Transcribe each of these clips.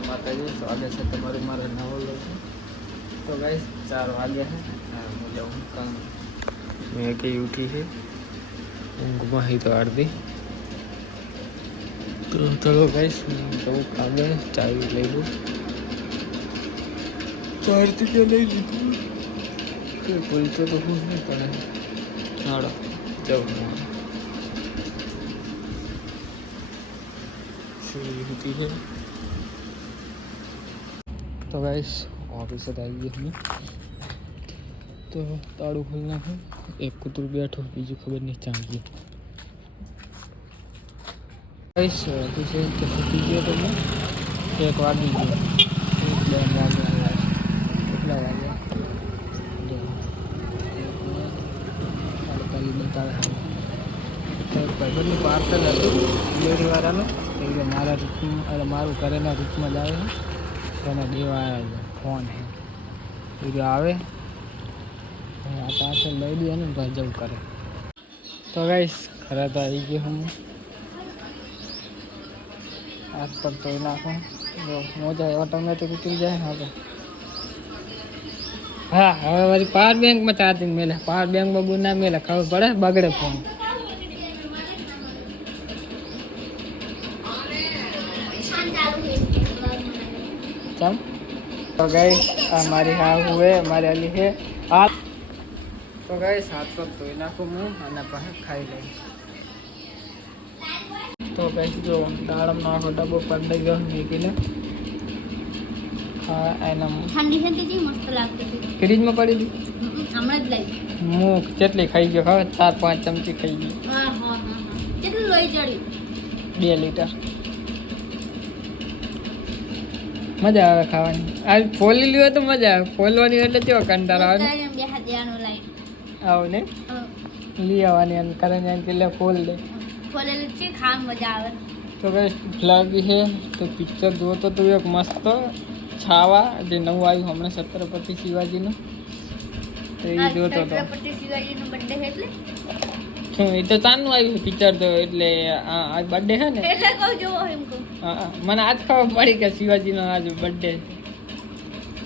जय माता जी। स्वागत है तुम्हारे मारा नवा लोग। तो गाइस 4 वागे हैं, मैं जाऊँ काम। मैं की उठी है ऊँग में ही तो आड़ दी। तो चलो गाइस तो काम है, चाय ले लूँ। चाय तो क्या ले ली कोई तो कुछ नहीं पड़ा है। आड़ा जाओ शुरू होती है। तो गाइस ऑफिस से आई हमें तो ताड़ू खोलना है। एक कुतुर बैठो बीजू खबर नहीं चाहिए। गाइस ऑफिस से तो कीजिए तो मैं 1 वागी गयो। कितना वागे 48 बतावे है। तो भाई पार्सल હતું डिलीवरी वाળાનું એટલે મારા રૂટમાં એટલે મારું કરેના રૂટમાં જ આવે છે અને દેવા આવ્યા છે ફોન છે એ જો આવે આ પાર્સલ લઈ દે ને ભાઈ જવું કરે। તો ગાઈસ ખરા તો આવી ગયો હું હાથ પર ધોઈ નાખું જો મોજા ઓટોમેટિક ઉતરી જાય હવે। हाँ હવે વળી પાવર બેંક में ચાર્જિંग મેલે પાવર બેંક में बुना मेले खबर पड़े बगड़े फोन चम। तो गई हमारी हाँ हुए हमारे अली है हाथ। तो गई हाथ पर धोई नाखू मुँह અને પછી ખાઈ લઈ। तो गई जो दाड़म नाखो डब्बो पर दई गयो મૂકીને हाँ एना ठंडी ठंडी जी मस्त लागती थी फ्रिज में पड़ी थी हमने જ લઈ હું કેટલી ખાઈ ગયો હવે 4-5 ચમચી ખાઈ ગઈ। હા હા હા કેટલું લોહી ચડી 2 લીટર મજા આવે ખાવાની। આ ફોલી લ્યો તો મજા આવે ફોલવાની એટલે કેવો કંટાળો આવે ને બે હાથ દેવાનું લાઈન આવ ને લઈ આવવાની અને કરીને એટલે ફોલ દે ફોલેલી છે ખાવા મજા આવે। તો ગાઈસ લાગી है तो पिक्चर जो तो एक मस्त छावा જે નવું આવ્યું હમણાં છત્રપતિ શિવાજીનું તો એ જોતો તો છત્રપતિ શિવાજીનો બર્થડે છે એટલે શું એ તો ચાંદનું આવ્યું પિક્ચર તો એટલે આજ બર્થડે છે ને એટલે કહું જોવો એમ કહું હા મને આજ ખબર પડી કે શિવાજીનો આજ બર્થડે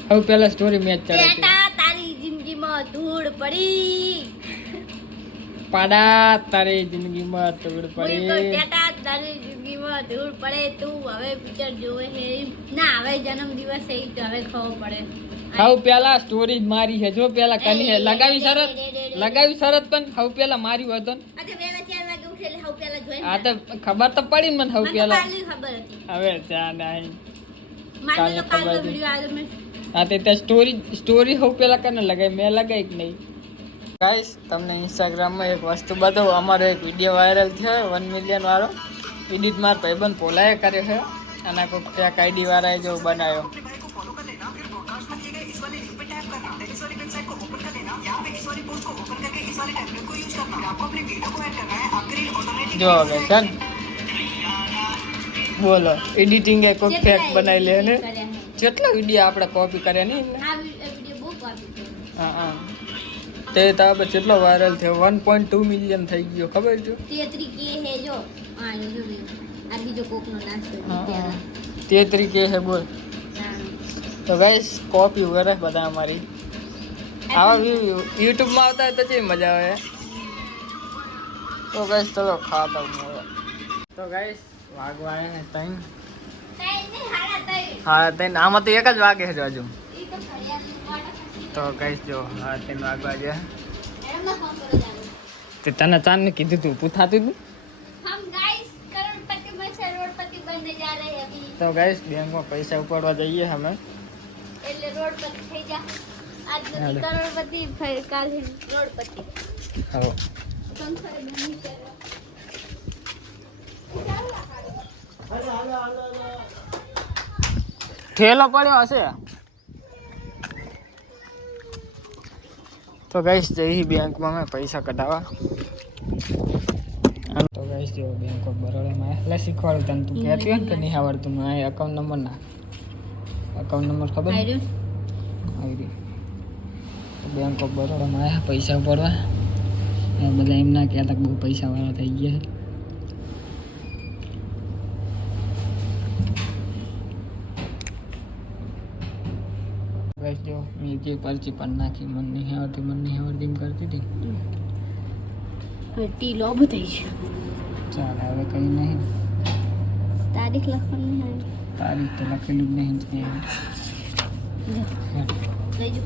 હવે પહેલા સ્ટોરી મેચ ચડે બેટા તારી જિંદગીમાં ધૂળ પડી પાડા તારી જિંદગીમાં ધૂળ પડી બેટા તારી જિંદગીમાં ધૂળ પડે તું હવે પિક્ચર જોવે છે ના હવે જન્મદિવસ છે તો હવે ખબર પડે। હવે પહેલા સ્ટોરી મારી છે જો પહેલા કલી છે લગાવી શરત પણ હવે પહેલા મારી હતો ને આજે વેલા 4 વાગે ઉઠેલે હવે પહેલા જોઈ આ તો ખબર તો પડી મને હવે પહેલા કાલની ખબર હતી હવે ચા નહીં મારે તો કાલનો વિડિયો આવ્યો મેં હા તે સ્ટોરી હવે પહેલા કને લગાવી મેં લગાવી કે નહીં। ગાઈસ તમને ઇન્સ્ટાગ્રામમાં એક વસ્તુ બતાવો અમારો એક વિડીયો વાયરલ થયો 1 મિલિયન વાળો એડિટ માર ભાઈબંધ પોલાએ કર્યો છે અને કોઈ ફેક આઈડી વાળાએ જો બનાવ્યો जो वेसन बोलो एडिटिंग है कोई फेक बनाई ले ने કેટલા વિડિયો આપણે કોપી કર્યા ને આ વિડિયો બહુ કોપી કર્યો હા હા તે તો હવે કેટલો વાયરલ થયો 1.2 મિલિયન થઈ ગયો ખબર છે 33 કે હે જો આ જો આ બીજો કોકનો નાસ્તો 33 કે હે બોલ। તો ગાઈસ કોપી કરે બધા અમારી આવા YouTube માં આવતા હોય તો જે મજા આવે। तो गाइस चलो खाता हूँ। तो गाइस वागवा है टाइम हाँ तीन आम तो एक वागे है जो हजू तो गाइस जो हाँ 3 वागवा गया तो तने चांद ने कीधु तू पूछाती थी हम गाइस करोड़पति में से रोडपति बनने जा रहे हैं अभी। तो गाइस बैंक में पैसा उपाड़वा जाइए हमें એટલે રોડપતિ થઈ જા આજ નથી કરોડપતિ કાલ રોડપતિ હા સંસાર બની જાય। ठेलो पड़ो हे तो गाइस जई बैंक में मैं पैसा कटावा तो गाइस जो बैंक ऑफ बरोड़ा में એટલે શીખવાડું તને તું કહેતી હોય કે નહીં આવડતું મને અકાઉન્ટ નંબર ના અકાઉન્ટ નંબર ખબર આવી बैंक ऑफ बरोड़ा में आया पैसा उपाड़वा બધા એમ ના કહેતા બહુ પૈસા વાળા થઈ ગયા ગાઈસ જો મેગી પરચી પણ નાખી મન નહીં આવડતી એમ કરતી હતી. ટી લોબ થઈ છે. ચાલ હવે કઈ નહીં. તારીખ લખવાની છે. તારીખ તો લખેલું જ નહીં ત્યાં. લેજો.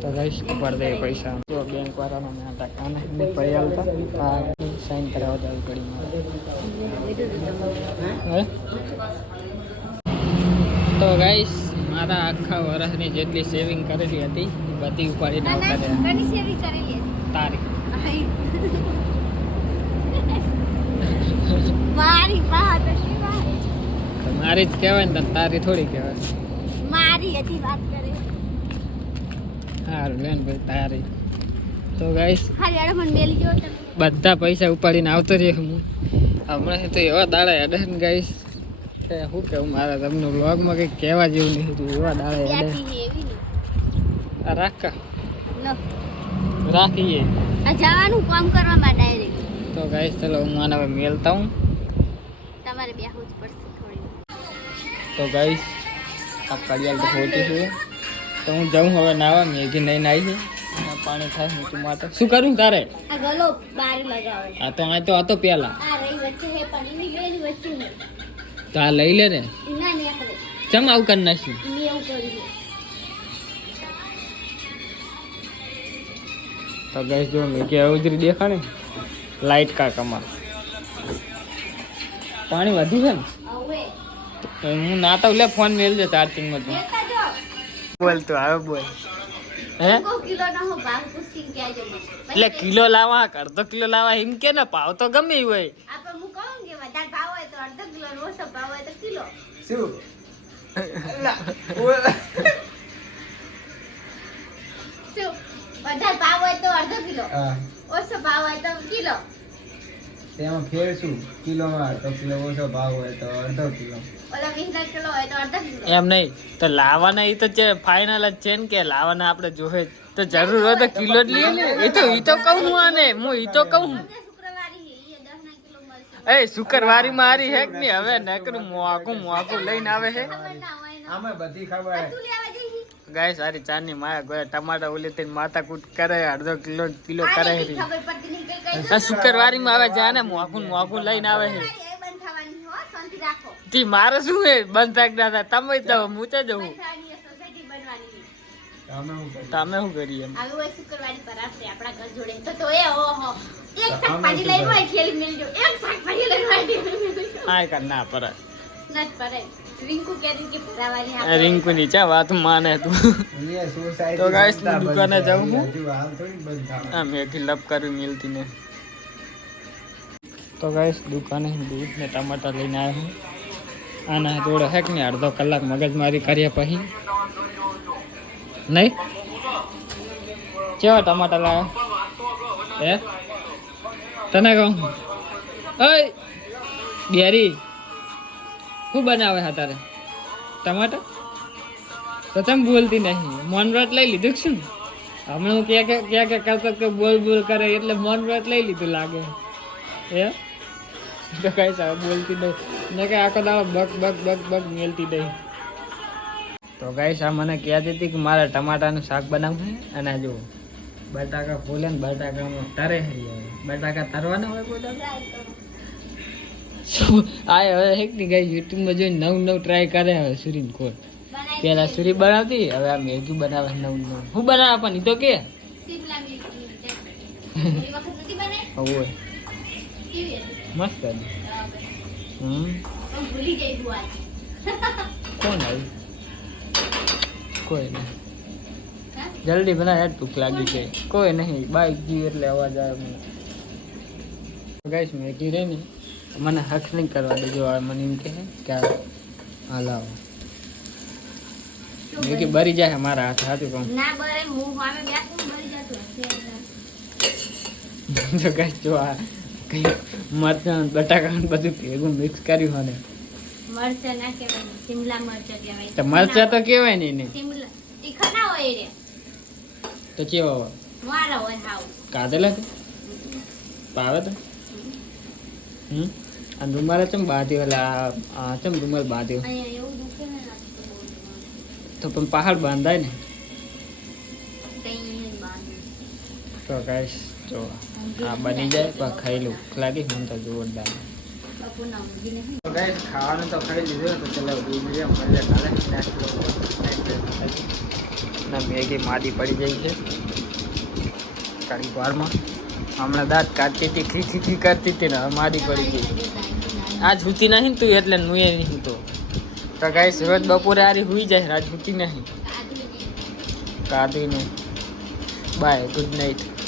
તો ગાઈસ ઉપર દે પૈસા જો બેંક વાળાનો મેં હતા કાને ની પૈસા હતા સાઈન કરાવવા જવું પડી મારે. તો ગાઈસ મારા આખા વર્ષની જેટલી સેવિંગ કરેલી હતી એ બધી ઉપાડીને આવતા રહ્યા. ઘણી સેવી કરેલી હતી. તારી મારી વાત હતી મારી. મારી જ કહેવાય ને તારી થોડી કહેવાય. મારી હતી વાત કરે. સારું લે ને ભાઈ તારી. તો ગાઈસ ખાલી આડે મને બેલી જો તમે. બધા પૈસા ઉપાડીને આવતો રહ્યો હું. હમણાં તો એવા દાડા હેડે ને ગાઈસ કે શું કેવું મારા તમને વ્લોગમાં કંઈક કહેવા જેવું નહીં હતું. એવા દાડા હેડે. બેઠી એવી ને. આ રાખા લો રાખીએ. આ જવાનું કામ કરવામાં ડાયરેક્ટ. તો ગાઈસ ચલો હું આને હવે મેલતા હું. તમારે બેહવું જ પડશે થોડી. તો ગાઈસ આ કડિયાલ તો ખોટી છે તો હું જાઉં હવે નાવા. મેગી નહીં નાઈ છે પાણી થાય હું તું માટે શું કરું તારે. આ ગલો બાર લગાવો. આ તો આ તો હતો પેલા આ રહી વચ્ચે હે પણ એની બેની વચ્ચે હે. તો આ લઈ લે ને. ના ને આપણે ચમ આવું કરી નાખ્યું. મેં એવું કર્યું. તો ગાઈસ જો મેગી ઉજરી દેખાણે લાઈટ કા કમાલ. પાણી વધુ છે ને હવે હું નાતા લે ફોન મેલજે ચાર્જિંગમાં તું. લેતા જો. બોલ તું હવે બોલ. હે કો કિલો નો હો ભાગ પૂછી કે આજો મને. એટલે કિલો લાવા અડધો કિલો લાવા એમ કે ને ભાવ તો ગમે ઈ હોય. આપણે હું કહું કે વધારે ભાવ હોય તો અડધો કિલો નો ઓછો ભાવ હોય તો કિલો. શું શું વધારે ભાવ હોય તો અડધો કિલો ઓછો ભાવ હોય તો કિલો. તેમાં ફેર શું કિલોમાં અડધો કિલો ઓછો ભાવ હોય તો અડધો કિલો ઓલા 20 કિલો હોય તો અડધો કિલો. એમ નહીં તો લાવવાના એ તો છે ફાઇનલ જ છે ને કે લાવવાના આપણે જોહે તો જરૂર હોય તો કિલો જ લઈએ ને. એ તો કહું હું આને હું એ તો કહું. અમને શુક્રવારી હે એ 10 ના કિલો મળશે. એ શુક્રવારી મારી હે કે નહીં હવે નકરું મોકું લઈને આવે છે. ખબર ના હોય ને. આમાં બધી ખબર હે. તું લેવા જઈ. ગાય સારી ચાની માયા ગોયા ટમાટા ઓલી તેને માથા કૂટ કરે અડધો કિલો કરે આને છે. ખબર પડતી નહીં કઈ કઈ. આ શુક્રવારી માં આવે જાને મોકું લઈને આવે છે. એ બંધ થવાની હો શાંતિ રાખો. તી મારે શું હે બંધ થાક ના થાય તમે જ દો હું તો જવું. બંધ થવાની સોસાયટી બનવાની. તમે હું કરી? તમે શું કરીએ એમ. હવે હોય શુક્રવારી પર આવશે આપણા ઘર જોડે તો એ ઓહો એક શાકભાજી લઈને હોય થેલી મેલજો. એક શાકભાજી લઈને હોય થેલી મેલજો. આય કર ના પર નત પરે રિંકુ કહેતી કે ભરાવાની આ રિંકુ ની ચા વાત માને તું. અહીંયા society તો guys, બનતા હું દુકાને બંધ જાઉં છે. હું. હજુ હાલ થોડી બંધ થવાનું. આ મેથી લપ કરી મિલતી ને. તો ગાઈસ દુકાને દૂધ ને ટમાટર લઈને આવ્યો હું. આના જોડે હેક ને અડધો કલાક મગજમારી કરીએ પછી નહીં. કેવા ટમાટર લાવ્યા હે તને કહું. ઓય બેરી શું બનાવે હા તારે ટમાટર તો તમે બોલતી નહીં. મન વ્રત લઈ લીધું કે શું હમણાં હું ક્યાં કરતો કે બોલ કરે એટલે મન વ્રત લઈ લીધું લાગે હે. તો કઈ સાહેબ બોલતી નહીં ને કે આખો દાડો બક મેલતી નહીં. તો ગાઈસ આ મને કહેતી હતી કે મારે ટમાટાનું શાક બનાવવું છે અને જો બટાકા ફોલે ને બટાકામાં તરે બટાકા તરવાના હોય કોઈ દાડો. આ હવે હેક ની ગાઈસ યુટ્યુબમાં જોઈને નવું ટ્રાય કરે હવે સુરીન કોટ. પેલા સુરી બનાવતી હવે આ મેગી બનાવે નવું. હું બનાવે પણ ઈ તો કે શિમલા મિર્ચની ચટણી. એ વખત નથી બનાવી હોય કેવી હતી? મસ્ત હતી. પણ ભૂલી ગઈ બુઆ. કોણ આવ્યું કોઈ નહીં. હા? જલ્દી બનાવ યાર ભૂખ લાગી છે. કોઈ નહીં બાઈક ગયું એટલે અવાજ આવે. ગાઈસ મેગી રે ને મને હક નહીં કરવા દેજો. હવે મને એમ કહે કે હા લાવો મેગી બરી જાય મારા હાથ હાથું કહું. ના બરે હું સામે બેઠું મરી જતું હશે. તો ગાઈસ જો આ કઈ મરચાં બટાકા બધું ભેગું મિક્સ કર્યું હોય ને મરચાં ના કહેવાય શિમલા મરચાં કહેવાય. તો મરચાં તો કહેવાય ને એને શિમલા તીખા ના હોય રે તો કેવા હોય મારા હોય હાવ. કાઢેલા છે ભાવે તો અને રૂમાલ ચમ બાંધ્યો એટલે આ ચમ રૂમાલ બાંધ્યો અહીંયા એવું દુખે ને તો પણ પહાડ બાંધાય ને તો ગાઈસ જો આ બની જાય પણ ખાઈ લઉં લાગી મને તો જોરદાર બપોરના ઊંઘીને તો ગાઈસ ખાવાનું તો ખાઈ લીધું તો ચલો મળીએ કાલે ના મેગી માદી પડી જાય છે ઘણી વારમાં હમણાં દાંત કાઢતી હતી ખી કરતી હતી ને હવે માદી પડી ગઈ આજ હુતી નહીં તું એટલે હું એ નહીં તો ગાઈસ રોજ બપોરે આરી હુઈ જાય આજ હુતી નહીં કાઢી નહીં બાય ગુડ નાઇટ